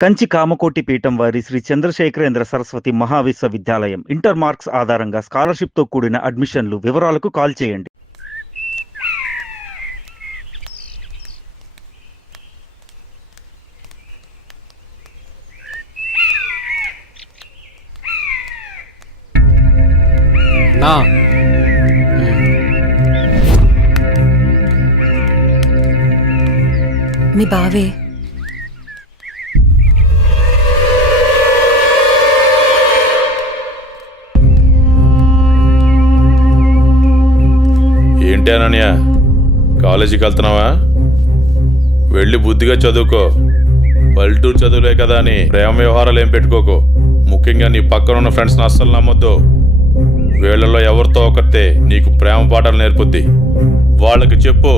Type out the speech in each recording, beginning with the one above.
కంచి కామకోటి పీఠం వారి Shri Chandrasekharendra Saraswati మహావిశ్వవిద్యాలయం inter marks ఆధారంగా స్కాలర్షిప్తో కూడిన అడ్మిషన్లు. వివరాలకు కాల్ చేయండి. మీ బావే ఏంటి అనన్య, కాలేజీకి వెళ్తున్నావా? వెళ్ళి బుద్ధిగా చదువుకో. పల్లెటూరు చదువులే కదా అని ప్రేమ వ్యవహారాలు ఏం పెట్టుకోకు. ముఖ్యంగా నీ పక్కన ఉన్న ఫ్రెండ్స్ని అస్సలు నమ్మొద్దు. వీళ్ళల్లో ఎవరితో ఒకరితే నీకు ప్రేమ పాఠాలు నేర్పుద్ది. వాళ్ళకి చెప్పు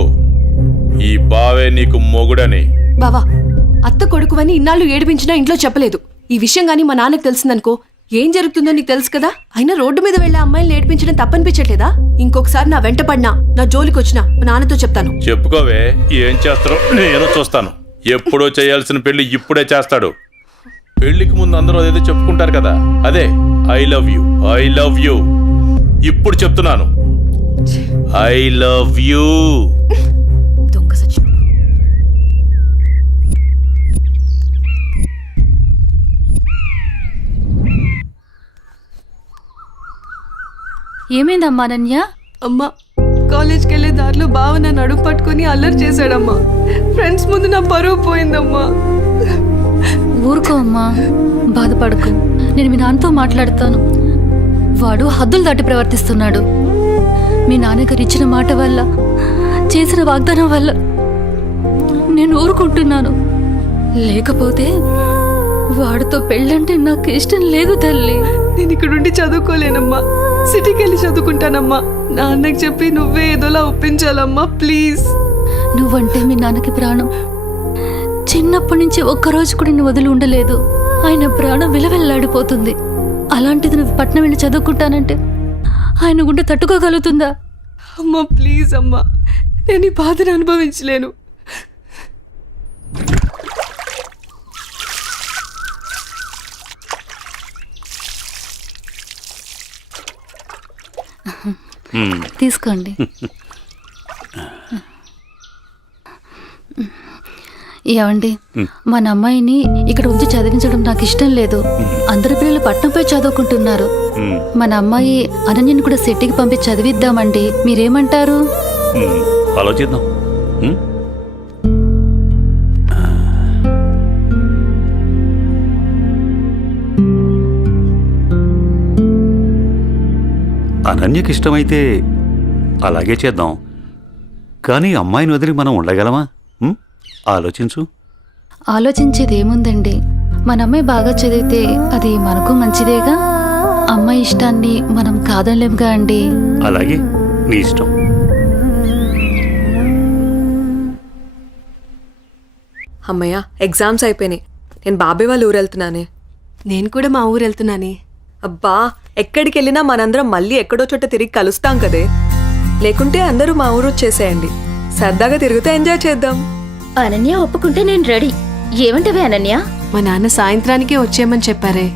ఈ బావే నీకు మొగుడని. బావా, అత్త కొడుకువని ఇన్నాళ్ళు ఏడిపించినా ఇంట్లో చెప్పలేదు. ఈ విషయం గానీ మా నాన్నకు తెలిసిందనుకో ఏం జరుగుతుందో నీకు తెలుసు కదా. అయినా రోడ్డు మీద వెళ్లే అమ్మాయిలు ఏడిపించడం తప్పనిపించట్లేదా? ఇంకొకసారి నా వెంట పడినా, నా జోలికి వచ్చినా మా నాన్నతో చెప్తాను. చెప్పుకోవే, ఏం చేస్తారో నేను చూస్తాను. ఎప్పుడో చేయాల్సిన పెళ్లి ఇప్పుడే చేస్తాడు. పెళ్లికి ముందు అందరూ అదేదో చెప్పుకుంటారు కదా, అదే I love you, I love you. ఇప్పుడు చెప్తున్నాను, ఐ లవ్ యూ. దొంగ సచ్చిన. ఏమైందమ్మా అనన్య? అమ్మా, కాలేజ్కి వెళ్లే దారిలో బావ నన్ను అడుగు పట్టుకుని అల్లరి చేశాడమ్మా. ఫ్రెండ్స్ ముందు నా పరువు పోయిందమ్మా. ఊరుకో అమ్మా, బాధపడకు. నేను మీ నాన్నతో మాట్లాడతాను. వాడు హద్దులు దాటి ప్రవర్తిస్తున్నాడు. మీ నాన్నగారు ఇచ్చిన మాట వల్ల, చేసిన వాగ్దానం వల్ల నేను ఊరుకుంటున్నాను. లేకపోతే వాడితో పెళ్ళంటే నాకు ఇష్టం లేదు తల్లి. నేను ఇక్కడుండి చదువుకోలేనమ్మా, సిటీకి వెళ్ళి చదువుకుంటానమ్మా. నాన్నకి చెప్పి నువ్వే ఏదోలా ఒప్పించాలమ్మా, ప్లీజ్. నువ్వంటే మీ నాన్నకి ప్రాణం. చిన్నప్పటి నుంచి ఒక్కరోజు కూడా నేను వదిలి ఉండలేదు. ఆయన ప్రాణం విలవెల్లాడిపోతుంది. అలాంటిది నువ్వు పట్నం వెళ్ళి చదువుకుంటానంటే ఆయన గుండె తట్టుకోగలుగుతుందా? అమ్మా ప్లీజ్ అమ్మా, నేను ఈ బాధను అనుభవించలేను. తీసుకోండి. ఏమండి, మన అమ్మాయిని ఇక్కడ ఉంచి చదివించడం నాకు ఇష్టం లేదు. అందరి పిల్లలు పట్నంపై చదువుకుంటున్నారు. మన అమ్మాయి అనన్యని కూడా సిటీకి పంపించి చదివిద్దామండి. మీరేమంటారు? ఆలోచిద్దాం. అనన్యకి ఇష్టమైతే అలాగే చేద్దాం. కానీ అమ్మాయిని వదిలి మనం ఉండగలమా? ఆలోచించు. ఆలోచించేది ఏముందండి, మన అమ్మాయి బాగా చదివితే అది మనకు మంచిదేగా. అమ్మాయి ఇష్టాన్ని మనం కాదనలేముగా అండి. అలాగే, నీ ఇష్టం. అమ్మయ్య, ఎగ్జామ్స్ అయిపోయినాయి. నేను బాబాయ్ వాళ్ళ ఊరు వెళ్తున్నానే. నేను కూడా మా ఊరు వెళ్తున్నానే. అబ్బా, ఎక్కడికి వెళ్ళినా మనందరం మళ్ళీ ఎక్కడో చోట తిరిగి కలుస్తాం కదే. లేకుంటే అందరూ మా ఊరు వచ్చేసేయండి. సరదాగా తిరుగుతూ ఎంజాయ్ చేద్దాం. అనన్య ఒప్పుకుంటే నేను రెడీ. ఏమంటవే అనన్య? మా నాన్న సాయంత్రానికే వచ్చేయమని చెప్పారే.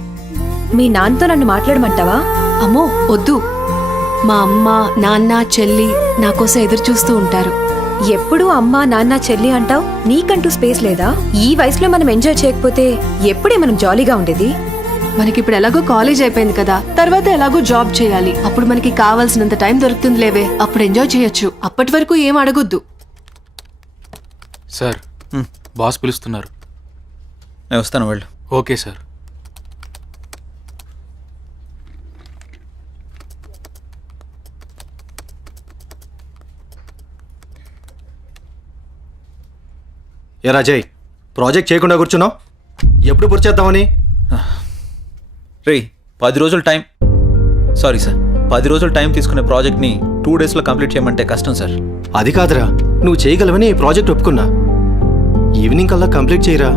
మీ నాన్నతో నన్ను మాట్లాడమంటావా? అమ్మో వద్దు, మా అమ్మ నాన్న చెల్లి నా కోసం ఎదురు చూస్తూ ఉంటారు. ఎప్పుడు అమ్మ నాన్న చెల్లి అంటావు? నీకంటూ స్పేస్ లేదా? ఈ వయసులో మనం ఎంజాయ్ చేయకపోతే ఎప్పుడే మనం జాలీగా ఉండేది? మనకిప్పుడు ఎలాగో కాలేజ్ అయిపోయింది కదా, తర్వాత ఎలాగో జాబ్ చేయాలి. అప్పుడు మనకి కావాల్సినంత టైం దొరుకుతుంది లేవే, అప్పుడు ఎంజాయ్ చేయొచ్చు. అప్పటి వరకు ఏం అడగొద్దు. సార్, బాస్ పిలుస్తున్నారు. నేను వస్తాను, వెళ్ళు. Okay sir. ఏ రాజయ్, ప్రాజెక్ట్ చేయకుండా కూర్చున్నావు? ఎప్పుడు పూర్తి చేద్దామని? రే, 10 రోజులు టైం. సారీ సార్, 10 రోజులు టైం తీసుకునే ప్రాజెక్ట్ని 2 డేస్లో కంప్లీట్ చేయమంటే కష్టం సార్. అది కాదురా, నువ్వు చేయగలవని ఈ ప్రాజెక్ట్ ఒప్పుకున్నా. ఈవినింగ్ కల్లా కంప్లీట్ చేయరా.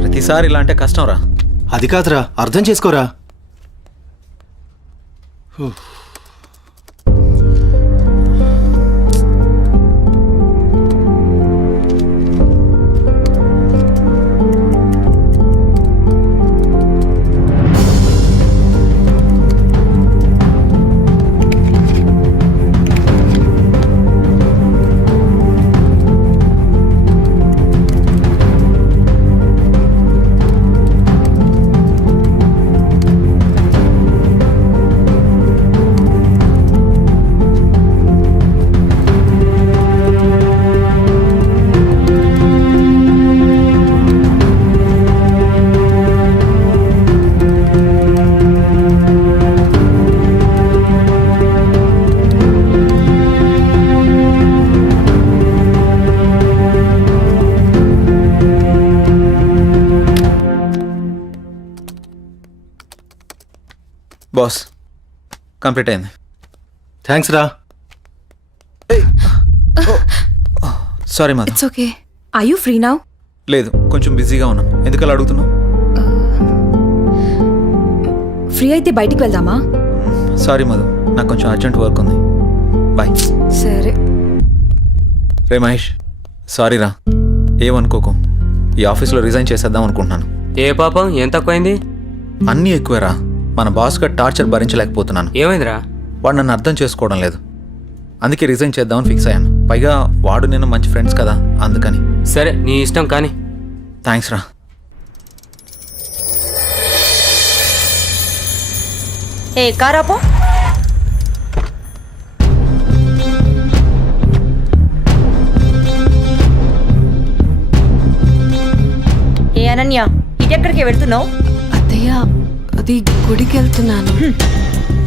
ప్రతిసారి ఇలా అంటే కష్టం రా. అది కాదురా, అర్థం చేసుకోరా. బాస్ కంప్లీట్ అయింది. థ్యాంక్స్ రా. Sorry Madhu. It's okay. I you free now? లేదు, కొంచెం బిజీగా ఉన్నాను. ఎందుకలా అడుగుతున్నావు? ఫ్రీ అయితే బయటికి వెళ్దామా? సారీ మధు, నాకు కొంచెం అర్జెంట్ వర్క్ ఉంది. బాయ్. సరే. రే మహేష్, సారీ రా, ఏమనుకోకు. ఈ ఆఫీస్లో రిజైన్ చేసేద్దాం అనుకుంటున్నాను. ఏ పాపం ఏం తక్కువైంది? అన్నీ ఎక్కువేరా. మన బాస్గా టార్చర్ భరించలేకపోతున్నాను. ఏమైందిరా? వాడు నన్ను అర్థం చేసుకోవడం లేదు. అందుకే రిజైన్ చేద్దామని ఫిక్స్ అయ్యాను. పైగా వాడు నేను మంచి ఫ్రెండ్స్ కదా, అందుకని. సరే నీ ఇష్టం కానీ. థ్యాంక్స్ రా. ఏ కారాపో. ఏ అనన్య, ఇటెక్కడికి వెళ్తున్నావు? అత్తయ్య, అది గుడికి వెళ్తున్నాను.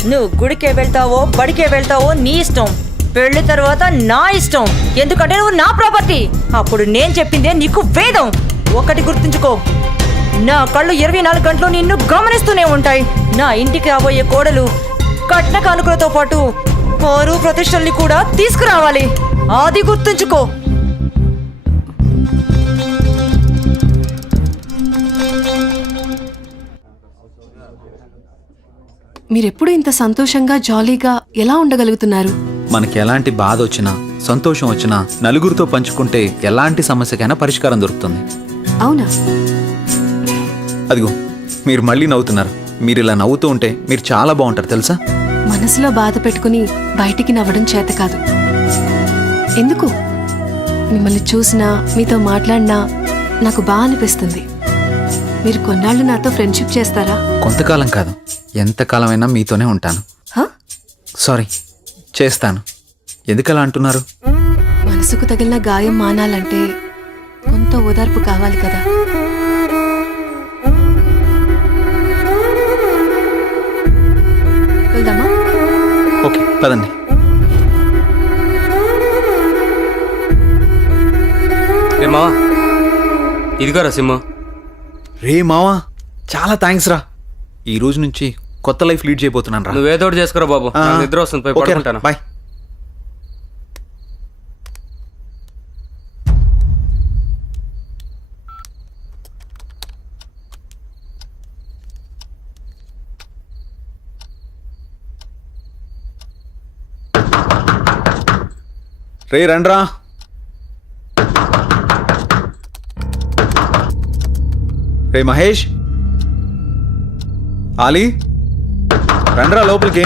నువ్వు గుడికే వెళ్తావో బడికే వెళ్తావో నీ ఇష్టం. పెళ్లి తర్వాత నా ఇష్టం. ఎందుకంటే నువ్వు నా ప్రాపర్టీ. అప్పుడు నేను చెప్పిందే నీకు వేదం. ఒకటి గుర్తుంచుకో, నా కళ్ళు 24 గంటలు నిన్ను గమనిస్తూనే ఉంటాయి. నా ఇంటికి రాబోయే కోడలు కట్న కానుకలతో పాటు పరువు ప్రతిష్టల్ని కూడా తీసుకురావాలి. అది గుర్తుంచుకో. మీరెప్పుడు ఇంత సంతోషంగా జాలీగా ఎలా ఉండగలుగుతున్నారు? మనకి ఎలాంటి బాధ వచ్చినా సంతోషం వచ్చినా నలుగురితో పంచుకుంటే ఎలాంటి సమస్యకైనా పరిష్కారం దొరుకుతుంది. అవునా? అదిగో మీరు మళ్ళీ నవ్వుతున్నారు. మీరు ఇలా నవ్వుతూ ఉంటే మీరు చాలా బాగుంటారు తెలుసా. మనసులో బాధ పెట్టుకుని బయటికి నవ్వడం చేత కాదు. ఎందుకు? మిమ్మల్ని చూసినా మీతో మాట్లాడినా నాకు బాగా అనిపిస్తుంది. మీరు కొన్నాళ్ళు నాతో ఫ్రెండ్షిప్ చేస్తారా? కొంతకాలం కాదు, ఎంతకాలమైనా మీతోనే ఉంటాను. హ? సారీ, చేస్తాను. ఎందుకలా అంటున్నారు? మనసుకు తగిలిన గాయం మానాలంటే కొంత ఓదార్పు కావాలి కదా. వెళ్దామా? ఓకే పదండి. రే మావా, ఇదిగోరా సిమ్. రే మావా, చాలా థ్యాంక్స్ రా. ఈ రోజు నుంచి కొత్త లైఫ్ లీడ్ చేయబోతున్నాను రా. నువ్వేదో ఒకటి చేసుకురా బాబు. నాకు నిద్ర వస్తుంది, పోయి ఓకే రా, పడుకుంటాను. బాయ్. రే రండ్రా. రే మహేష్, ఆలీ, రండ్రా లోపలికి.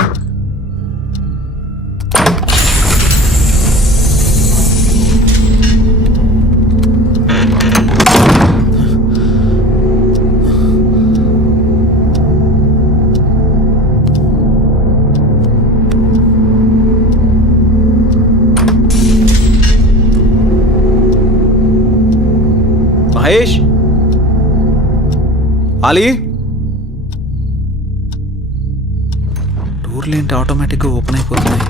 మహేష్, ఆలీ, డోర్లు ఏంటి ఆటోమేటిక్గా ఓపెన్ అయిపోతున్నాయి?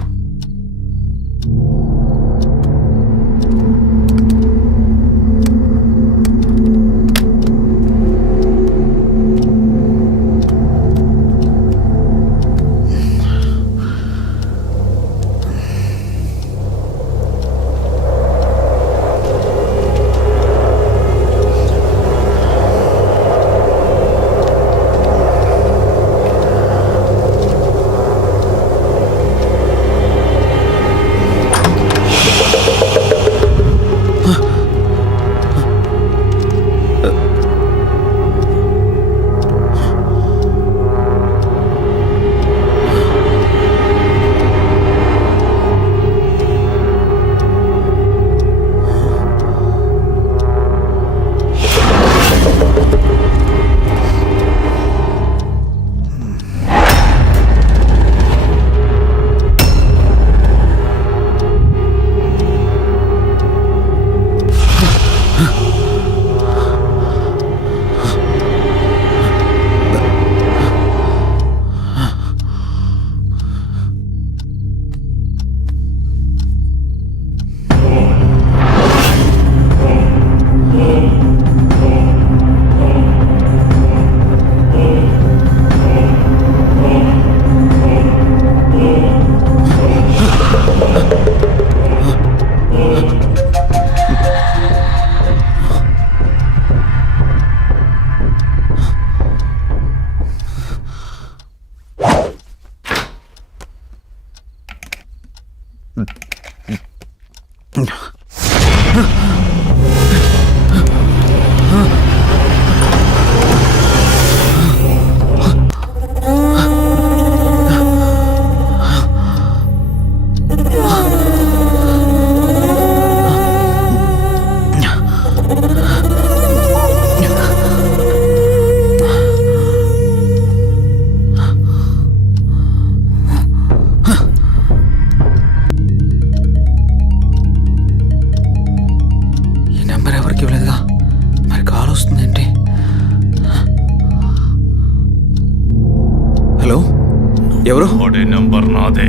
ఎవరు? వాడి నెంబర్ నాదే,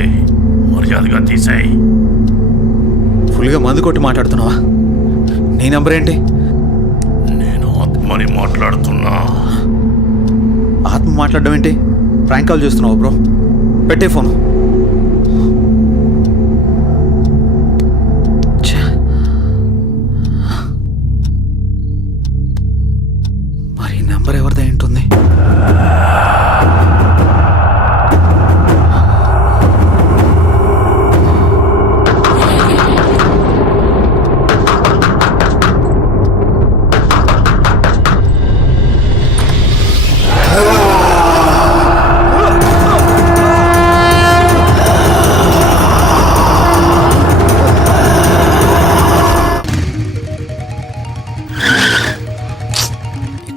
మర్యాదగా తీసేయి. ఫుల్గా మందు కొట్టి మాట్లాడుతున్నావా? నీ నెంబర్ ఏంటి? నేను ఆత్మని మాట్లాడుతున్నా. ఆత్మ మాట్లాడడం ఏంటి? ప్రాంక్ కాల్ చేస్తున్నావు బ్రో. పెట్టే ఫోను. ఛే. మరి ఈ నెంబర్ ఎవరిదై ఉంటుంది?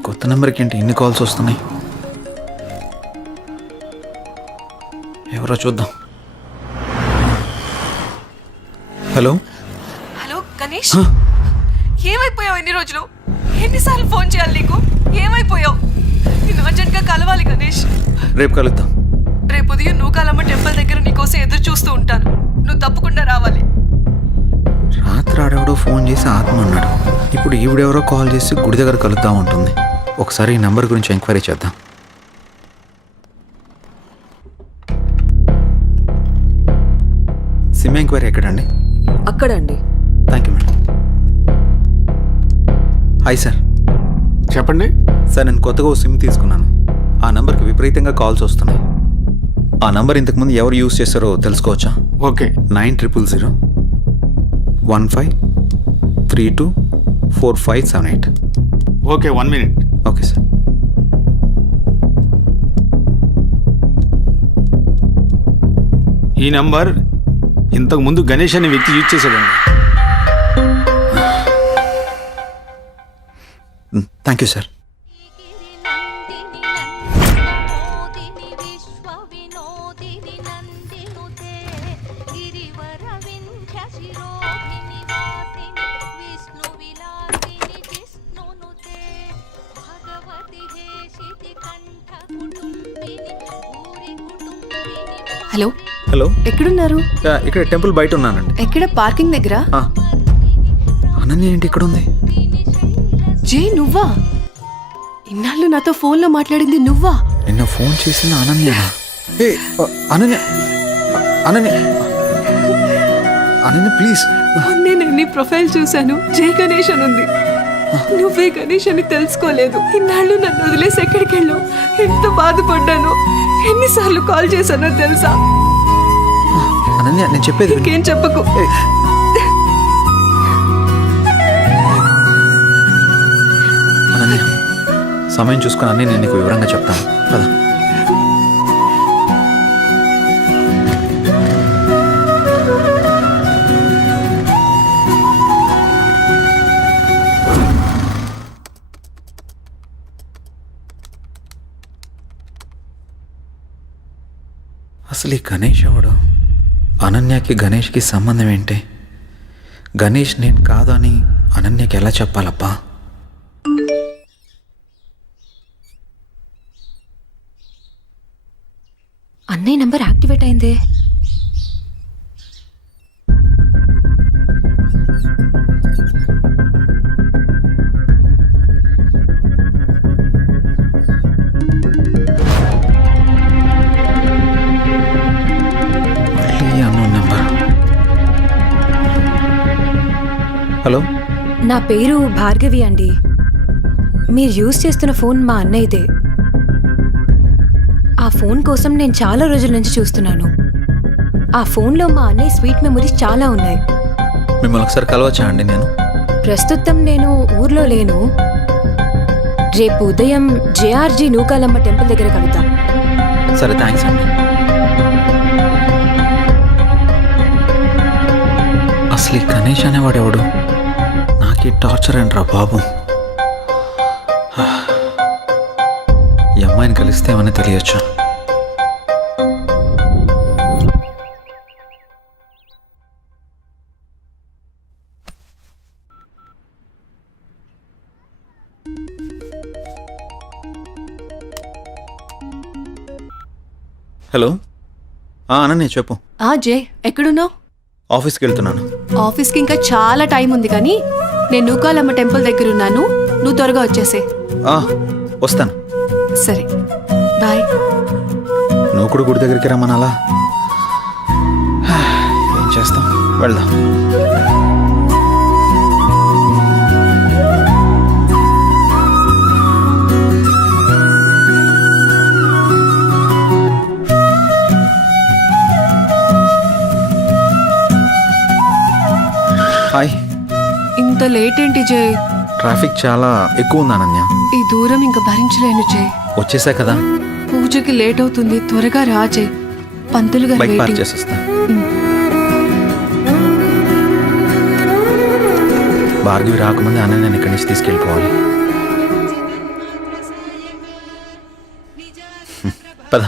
కొత్త నెంబర్కి ఏంటి ఇన్ని కాల్స్ వస్తున్నాయి? ఎవరో చూద్దాం. హలో హలో గణేష్, ఏమైపోయావు? ఎన్ని రోజులు, ఎన్నిసార్లు ఫోన్ చేయాలి నీకు? ఏమైపోయావు? నేను అర్జెంట్గా కలవాలి గణేష్. రేపు కలుద్దాం. రేపు ఉదయం నూకాలమ్మ టెంపుల్ దగ్గర నీకోసం ఎదురు చూస్తూ ఉంటాను. నువ్వు తప్పకుండా రావాలి. రాత్రి ఆడెవడో ఫోన్ చేసి ఆత్మ అన్నాడు. ఇప్పుడు ఈవిడెవరో కాల్ చేసి గుడి దగ్గర కలుద్దాం ఉంటుంది. ఒకసారి ఈ నెంబర్ గురించి ఎంక్వైరీ చేద్దాం. సిమ్ ఎంక్వైరీ ఎక్కడండి? అక్కడండి. Thank you madam. Hi sir. చెప్పండి. సార్, నేను కొత్తగా ఓ సిమ్ తీసుకున్నాను. ఆ నెంబర్కి విపరీతంగా కాల్స్ వస్తున్నాయి. ఆ నెంబర్ ఇంతకుముందు ఎవరు యూజ్ చేస్తారో తెలుసుకోవచ్చా? Okay. 900015324578. Okay, 1 minute. Okay sir. ఈ నంబర్ ఇంతకు ముందు గణేష్ అనే వ్యక్తి యూజ్ చేశాడండి. Thank you sir. Hello hello, ఎక్కడున్నారు? ఇక్కడ టెంపుల్ బయట ఉన్నానండి. ఎక్కడ? పార్కింగ్ దగ్గర. అనన్య ఏంటి ఇక్కడ ఉంది? జే, నువ్వా? ఇన్నాళ్ళు నాతో ఫోన్లో మాట్లాడింది నువ్వా? నిన్న ఫోన్ చేసిన అనన్య. అనన్య అనన్య అనన్య ప్లీజ్. నేను నీ ప్రొఫైల్ చూశాను. జే గణేష్ అని ఉంది. నువ్వే గణేష్ అని తెలుసుకోలేదు. ఇన్నాళ్ళు నన్ను వదిలేసి ఎక్కడికి వెళ్ళావు? ఎంత బాధపడ్డాను. ఎన్నిసార్లు కాల్ చేశానో తెలుసా? అనన్య, నేను చెప్పేది విను. ఇంకేం చెప్పకు. అనన్య, సమయం చూసుకుని అన్నీ నేను నీకు వివరంగా చెప్తాను కదా. అసలు ఈ గణేష్ ఎవడు? అనన్యకి గణేష్కి సంబంధం ఏంటి? గణేష్ నేను కాదు అని అనన్యకి ఎలా చెప్పాలప్పా? అన్నయ్య నంబర్ యాక్టివేట్ అయిందే. హలో, నా పేరు భార్గవి అండి. మీరు యూజ్ చేస్తున్న ఫోన్ మా అన్నయ్యదే. ఆ ఫోన్ కోసం నేను చాలా రోజుల నుంచి చూస్తున్నాను. ఆ ఫోన్లో మా అన్నయ్య స్వీట్ మెమరీస్ చాలా ఉన్నాయి. మిమ్మల్ని ఒకసారి కలవచ్చా అండి? నేను ప్రస్తుతం నేను ఊర్లో లేను. రేపు ఉదయం జేఆర్జీ నూకాలమ్మ టెంపుల్ దగ్గర కలుద్దాం. సరే, థ్యాంక్స్ అండి. అసలు ఈ గణేష్ అనేవాడు ఎవడు? నాకు ఈ టార్చర్ ఏంట్రా బాబు. ఈ అమ్మాయిని కలిస్తే ఏమని తెలియచ్చు. హలో, అనన్య చెప్పు. జే ఎక్కడున్నావు? ఆఫీస్కి వెళ్తున్నాను. ఆఫీస్కి ఇంకా చాలా టైం ఉంది కానీ నేను నూకాలమ్మ టెంపుల్ దగ్గర ఉన్నాను, నువ్వు త్వరగా వచ్చేసే. వస్తాను. సరే బాయ్. నువ్వు కూడా గుడి దగ్గరికి రమ్మనాలా? ఏం చేస్తాం, వెళ్దాం. హాయ్. ఇంత లేట్ ఏంటి జే? ట్రాఫిక్ చాలా ఎక్కువ ఉంది అనన్య. ఈ దూరం ఇంకా భరించలేను జే. వచ్చేసా కదా. పూజకి లేట్ అవుతుంది, త్వరగా రా జే. పంతులు గారు బైక్ పార్క్ waiting. చేసేస్తా. భార్గవి రాకముందే అనన్యని ఇక్కడి నుంచి తీసుకెళ్ళిపోవాలి. పద.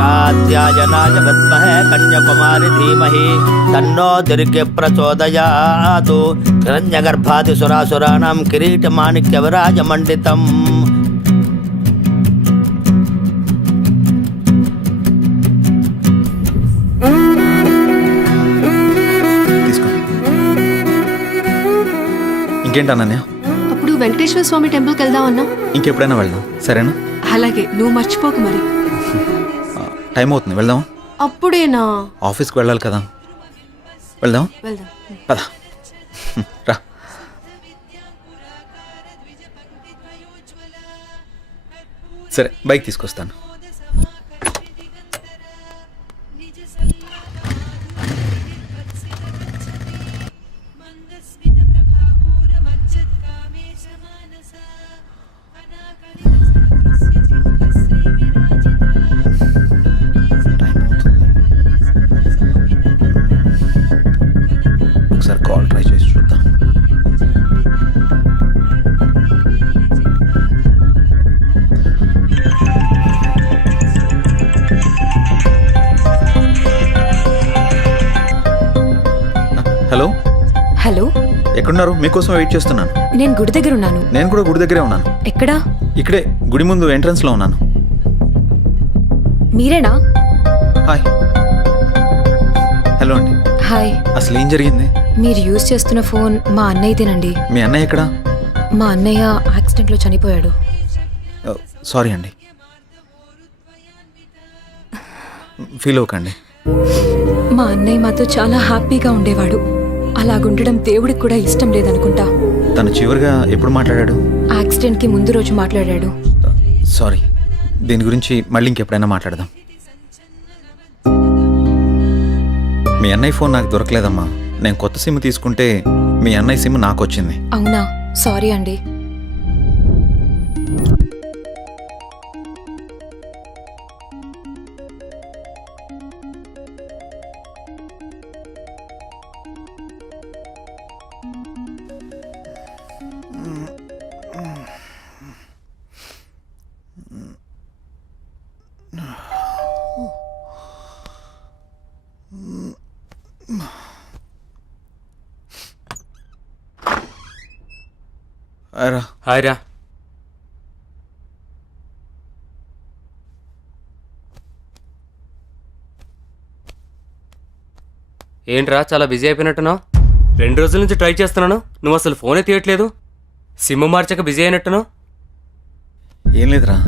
कात्यायनाय विद्महे कन्याकुमारी धीमहि तन्नो दुर्गे प्रचोदयात् हिरण्यगर्भादिसुरासुराणां किरीटमाणिक्यविराजमण्डितम्. తీసుకో. ఇంకేంటి అనన్య? అప్పుడు వెంకటేశ్వర స్వామి టెంపుల్కి వెళ్దాం అన్నా. ఇంకెప్పుడైనా వెళ్దాం, సరేనా? అలాగే, నువ్వు మర్చిపోకు మరి. టైం అవుతుంది, వెళ్దాం. అప్పుడేనా? ఆఫీస్కి వెళ్ళాలి కదా. వెళ్దాం. వెళ్దాం. పద. రా. సరే, బైక్ తీసుకొస్తాను. ఒకసారి కాల్ ట్రై చేసి చూద్దాం. హలో. హలో, ఎక్కడున్నారు? మీకోసం వెయిట్ చేస్తున్నాను. నేను గుడి దగ్గర ఉన్నాను. నేను కూడా గుడి దగ్గరే ఉన్నాను. ఎక్కడా? ఇక్కడే గుడి ముందు ఎంట్రన్స్ లో ఉన్నాను. మీరేనా? హాయ్. హలో అండి. హాయ్. అసలు ఏం జరిగింది? మీరు యూజ్ చేస్తున్న ఫోన్ మా అన్నయ్యదేనండి. మీ అన్నయ్య ఎక్కడా? మా అన్నయ్య యాక్సిడెంట్లో చనిపోయాడు. సారీ అండి. ఫీల్ అవ్వకండి. మా అన్నయ్య మాతో చాలా హ్యాపీగా ఉండేవాడు. అలాగుండడం దేవుడికి కూడా ఇష్టం లేదనుకుంటా. తను చివరిగా ఎప్పుడు మాట్లాడాడు? యాక్సిడెంట్కి ముందు రోజు మాట్లాడాడు. సారీ. దీని గురించి మళ్ళీ ఇంకెప్పుడైనా మాట్లాడదాం. మీ అన్నయ్య ఫోన్ నాకు దొరకలేదమ్మా. నేను కొత్త సిమ్ తీసుకుంటే మీ అన్నయ్య సిమ్ నాకు వచ్చింది. అవునా? సారీ అండి. హాయ్ రా. ఏంట్రా చాలా బిజీ అయిపోయినట్టున్నావు? 2 రోజుల నుంచి ట్రై చేస్తున్నాను, నువ్వు అసలు ఫోనే తీయట్లేదు. సిమ్ మార్చాక బిజీ అయినట్టున్నావు. ఏం లేదురా,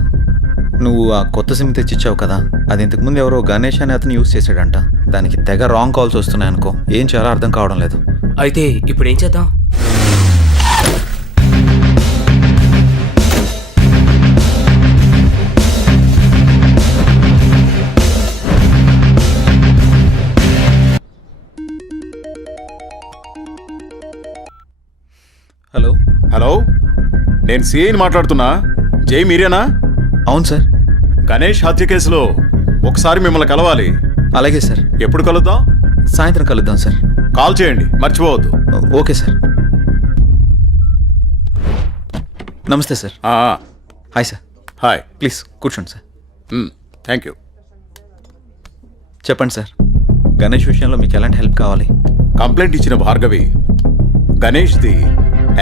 నువ్వు ఆ కొత్త సిమ్ తెచ్చిచ్చావు కదా, అది ఇంతకుముందు ఎవరో గణేష్ అనే అతను యూజ్ చేశాడంట. దానికి తెగ రాంగ్ కాల్స్ వస్తున్నాయి అనుకో. ఏం చాలా అర్థం కావడం లేదు. అయితే ఇప్పుడు ఏం చేద్దాం? హలో. హలో, నేను సిఐని మాట్లాడుతున్నా. జై మీరేనా? అవును సార్. గణేష్ హత్య కేసులో ఒకసారి మిమ్మల్ని కలవాలి. అలాగే సార్. ఎప్పుడు కలుద్దాం? సాయంత్రం కలుద్దాం సార్. కాల్ చేయండి, మర్చిపోవద్దు. Okay sir. Namaste sir. Hi sir. Hi. Please కూర్చోండి సార్. Thank you. చెప్పండి సార్, గణేష్ విషయంలో మీకు ఎలాంటి హెల్ప్ కావాలి? కంప్లైంట్ ఇచ్చిన భార్గవి గణేష్ది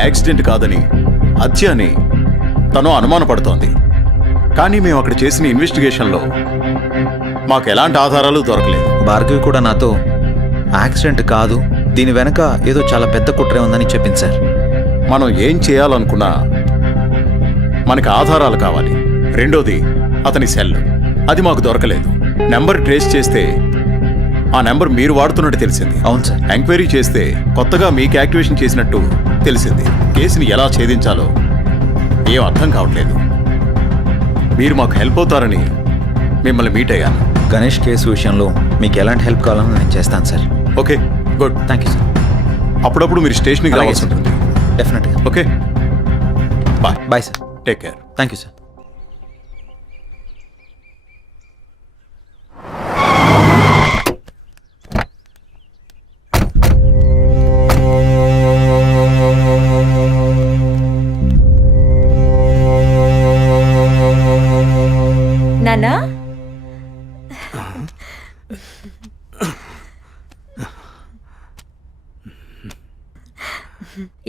యాక్సిడెంట్ కాదని హత్య అని తను అనుమానపడుతోంది. కానీ మేము అక్కడ చేసిన ఇన్వెస్టిగేషన్లో మాకు ఎలాంటి ఆధారాలు దొరకలేదు. భార్గవి కూడా నాతో యాక్సిడెంట్ కాదు, దీని వెనక ఏదో చాలా పెద్ద కుట్రే ఉందని చెప్పింది సార్. మనం ఏం చేయాలనుకున్నా మనకి ఆధారాలు కావాలి. రెండోది అతని సెల్, అది మాకు దొరకలేదు. నెంబర్ ట్రేస్ చేస్తే ఆ నెంబర్ మీరు వాడుతున్నట్టు తెలిసింది. అవును సార్. ఎంక్వైరీ చేస్తే కొత్తగా మీకు యాక్టివేషన్ చేసినట్టు తెలిసింది. కేసుని ఎలా ఛేదించాలో ఏం అర్థం కావట్లేదు. మీరు మాకు హెల్ప్ అవుతారని మిమ్మల్ని మీట్ అయ్యాను. గణేష్ కేసు విషయంలో మీకు ఎలాంటి హెల్ప్ కావాలని నేను చేస్తాను sir. Okay, good. Thank you sir. అప్పుడప్పుడు మీరు స్టేషన్కి రావాల్సి ఉంటుంది. డెఫినెట్గా. Okay, bye. Bye sir. Take care. Thank you sir. నాన్నా,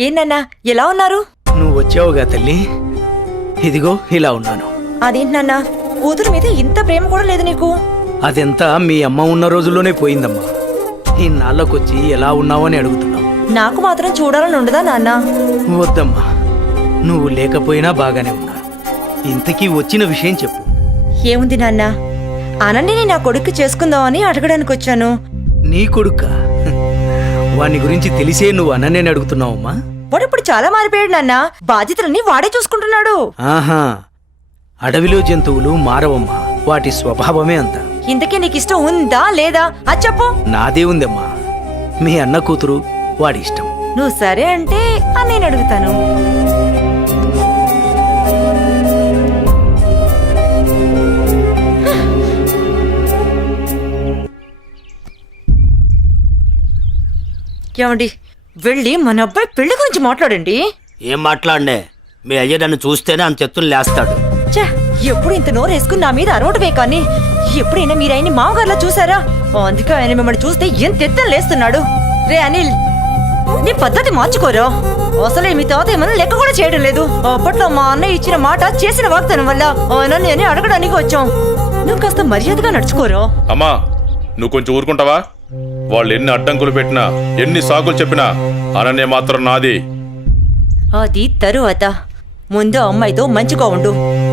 ఏంటన్నా ఎలా ఉన్నారు? నువ్వు వచ్చావుగా తల్లి, ఇదిగో ఇలా ఉన్నాను. అదేంటి నాన్నా, కూతురు మీద ఇంత ప్రేమ కూడా లేదు నీకు? అదెంతా మీ అమ్మ ఉన్న రోజుల్లోనే పోయిందమ్మా. ఇన్నాళ్ళకొచ్చి ఎలా ఉన్నావు అని అడుగుతున్నావు. నాకు మాత్రం చూడాలని ఉండదా నాన్నా? వద్దమ్మా, నువ్వు లేకపోయినా బాగానే ఉన్నాను. ఇంతకీ వచ్చిన విషయం చెప్పు. ఏముంది నాన్నా, అనన్యని నా కొడుకు చేసుకుందామని అడగడానికి వచ్చాను. నీ కొడుక? వాని గురించి తెలిసే నువ్వు అనన్యని అడుగుతున్నావమ్మా? వాడు ఇప్పుడు చాలా మారిపోయాడు నాన్నా, బాధ్యతలన్నీ వాడే చూసుకుంటున్నాడు. ఆహా, అడవిలో జంతువులు మారవమ్మా, వాటి స్వభావమే అంత. ఇంతకీ నీకు ఇష్టం ఉందా లేదా అది చెప్పు. నాదే ఉందమ్మా, మీ అన్న కూతురు, వాడి ఇష్టం. నువ్వు సరే అంటే నేను అడుగుతాను. ఏమండి, వెళ్ళి మన అబ్బాయి పెళ్లి గురించి మాట్లాడండి. ఏం మాట్లాడే? మీ అయ్య నన్ను చూస్తేనే అంత ఎత్తులు లేస్తాడు. ఛే, ఎప్పుడు ఇంత నోరు వేసుకుని నా మీద అరవటమే కానీ ఎప్పుడైనా మీరు ఆయన్ని మామగారులా చూసారా? అందుకే ఆయన మిమ్మల్ని చూస్తే ఎంత ఎత్తున లేస్తున్నాడు. రే అనిల్, నీ పద్ధతి మార్చుకోరా. అసలే మీ తాత ఏమన్నా లెక్క కూడా చేయడం లేదు. అప్పట్లో మా అన్నయ్య ఇచ్చిన మాట చేసిన వాగ్దానం వల్ల ఆయన నేనే అడగడానికి వచ్చాం. నువ్వు కాస్త మర్యాదగా నడుచుకోరా. అమ్మా, నువ్వు కొంచెం ఊరుకుంటావా? వాళ్ళు ఎన్ని అడ్డంకులు పెట్టినా, ఎన్ని సాకులు చెప్పినా అనన్య మాత్రం నాది. అది తరువాత. ముందు అమ్మాయితో మంచిగా ఉండు,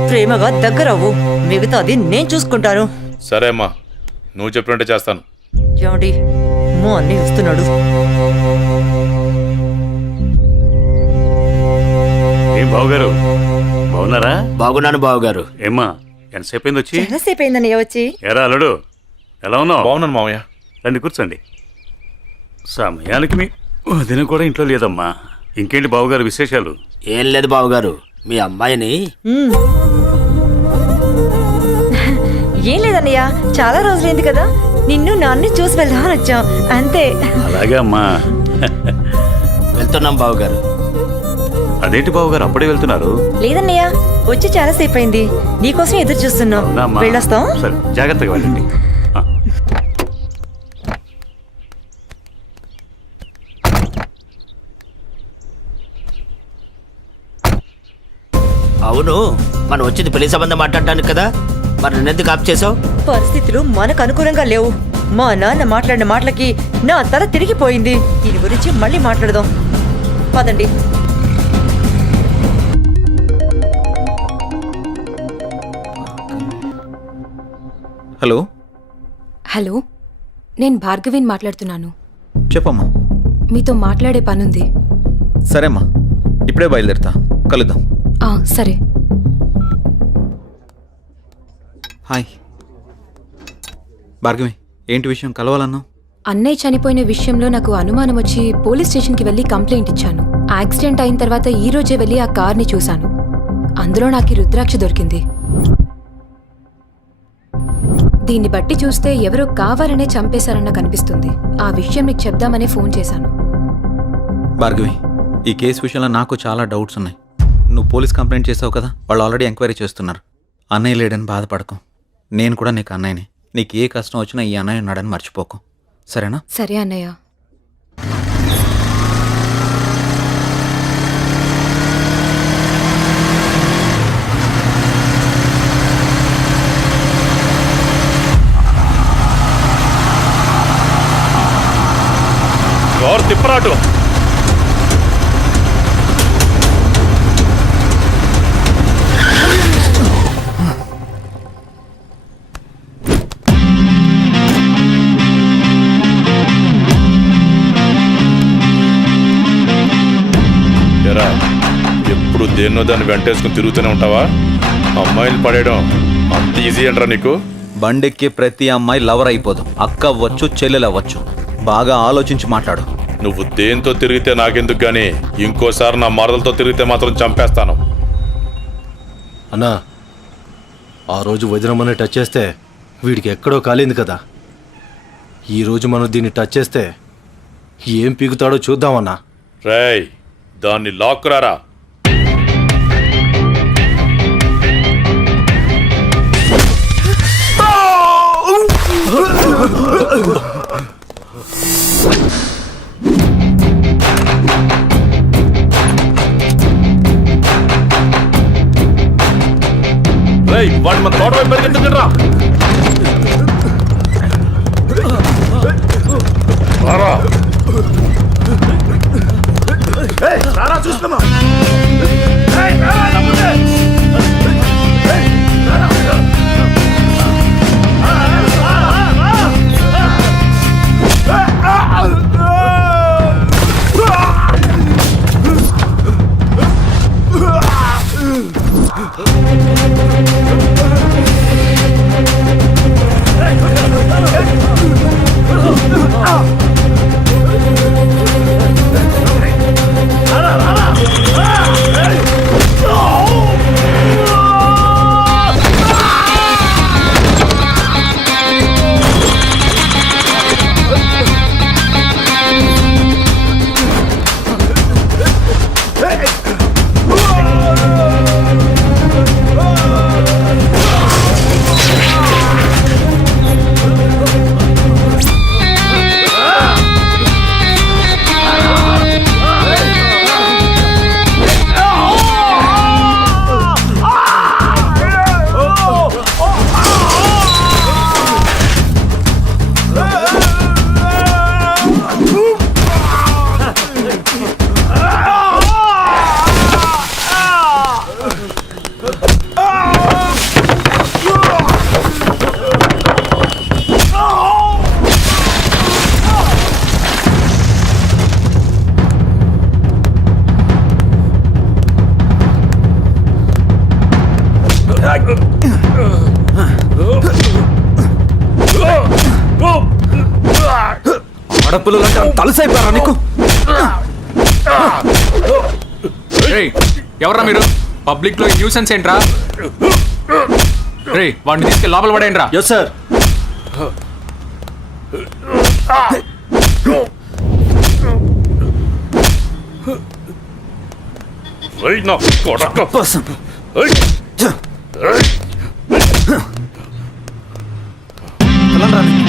ప్రేమగా దగ్గరవ్వు, మిగతాది నేను చూసుకుంటాను. సరే అమ్మా, నువ్వు చెప్పినట్టే చేస్తాను. ఏమండి, మా అన్నయ్య వస్తున్నాడు. ఏం బావగారు, బాగున్నారా? బాగున్నాను బావగారు. ఏమ్మా, ఎంతసేపు అయింది వచ్చి? ఎంతసేపు అయిందన్నయ్య వచ్చి? ఎరా అల్లుడు, ఎలా ఉన్నావు? బాగున్నాను మామయ్య. రండి కూర్చోండి. సమయానికి మీ వదిన కూడా ఇంట్లో లేదమ్మా. ఇంకేంటి బావగారు విశేషాలు? ఏం లేదు బావగారు, మీ అమ్మాయిని ఏం లేదన్నయ్య, చాలా రోజులైంది కదా, నిన్ను నాన్ని చూసి వెళ్దామని వచ్చాం అంతే. అలాగే అమ్మా. వెళ్తున్నాం బావగారు. అదేంటి బావగారు అప్పుడే వెళ్తున్నారు? లేదన్నయ్య, వచ్చి చాలా సేపు అయింది, నీకోసం ఎదురు చూస్తున్నాం. అవునమ్మా. వెళ్ళొస్తాం. సరే, జాగ్రత్తగా వెళ్ళండి. అవును, మనం వచ్చింది పెళ్లి సంబంధం మాట్లాడడానికి కదా, మరి నన్నెందుకు ఆప్ చేసావు? పరిస్థితులు మనకు అనుకూలంగా లేవు. మా నాన్న మాట్లాడిన మాటలకి నా తల తిరిగిపోయింది. దీని గురించి మళ్ళీ మాట్లాడదాం, పదండి. హలో. హలో, నేను భార్గవిని మాట్లాడుతున్నాను. చెప్పమ్మా. మీతో మాట్లాడే పనుంది. సరేమ్మా, ఇప్పుడే బయలుదేరుతా, కలుద్దాం. సరే. హాయ్ భార్గవి, ఏంటి విషయం, కలవాలన్నావు? అన్నయ్య చనిపోయిన విషయంలో నాకు అనుమానం వచ్చి పోలీస్ స్టేషన్కి వెళ్ళి కంప్లైంట్ ఇచ్చాను. యాక్సిడెంట్ అయిన తర్వాత ఈ రోజే వెళ్ళి ఆ కార్ని చూశాను. అందులో నాకు ఈ రుద్రాక్ష దొరికింది. దీన్ని బట్టి చూస్తే ఎవరో కావాలనే చంపేశారన్న కనిపిస్తుంది. ఆ విషయం నీకు చెప్దామనే ఫోన్ చేశాను. భార్గవి, ఈ కేసు విషయంలో నాకు చాలా డౌట్స్ ఉన్నాయి. నువ్వు పోలీస్ కంప్లైంట్ చేసావు కదా, వాళ్ళు ఆల్రెడీ ఎంక్వైరీ చేస్తున్నారు. అన్నయ్య లేడని బాధపడకు, నేను కూడా నీకు అన్నయ్యని. నీకు ఏ కష్టం వచ్చినా ఈ అన్నయ్య ఉన్నాడని మర్చిపోకు, సరేనా? సరే అన్నయ్య. ఎవరు తిప్పరాటు? ఎరా, ఎప్పుడు దేన్నో దాన్ని వెంటేసుకుని తిరుగుతూనే ఉంటావా? అమ్మాయిలు పడేయడం అంత ఈజీ అంటారా నీకు? బండెక్కి ప్రతి అమ్మాయి లవర్ అయిపోదు. అక్క అవ్వచ్చు, చెల్లెలు అవ్వచ్చు. బాగా ఆలోచించి మాట్లాడు. నువ్వు దేంతో తిరిగితే నాకెందుకు గానీ ఇంకోసారి నా మరదలతో తిరిగితే మాత్రం చంపేస్తాను. అన్నా, ఆ రోజు వదినమ్మని టచ్ చేస్తే వీడికి ఎక్కడో కాలింది కదా. ఈరోజు మనం దీన్ని టచ్ చేస్తే ఏం పీకుతాడో చూద్దామన్నా. రేయ్, దాన్ని లాక్కురారా. రేయ్, వాడు మన తోట వైపు పరిగెత్తుకుంటురా. చూస్తున్నా. ఆడపిల్లలు అంటే తలసైపోయారా నీకు? ఎవరా మీరు? పబ్లిక్ లో న్యూసెన్స్ ఏంట్రా? రే, వాడిని తీసుకెళ్ళి లోపల పడేయండి రా. Yes sir. వెళ్ళండి రా.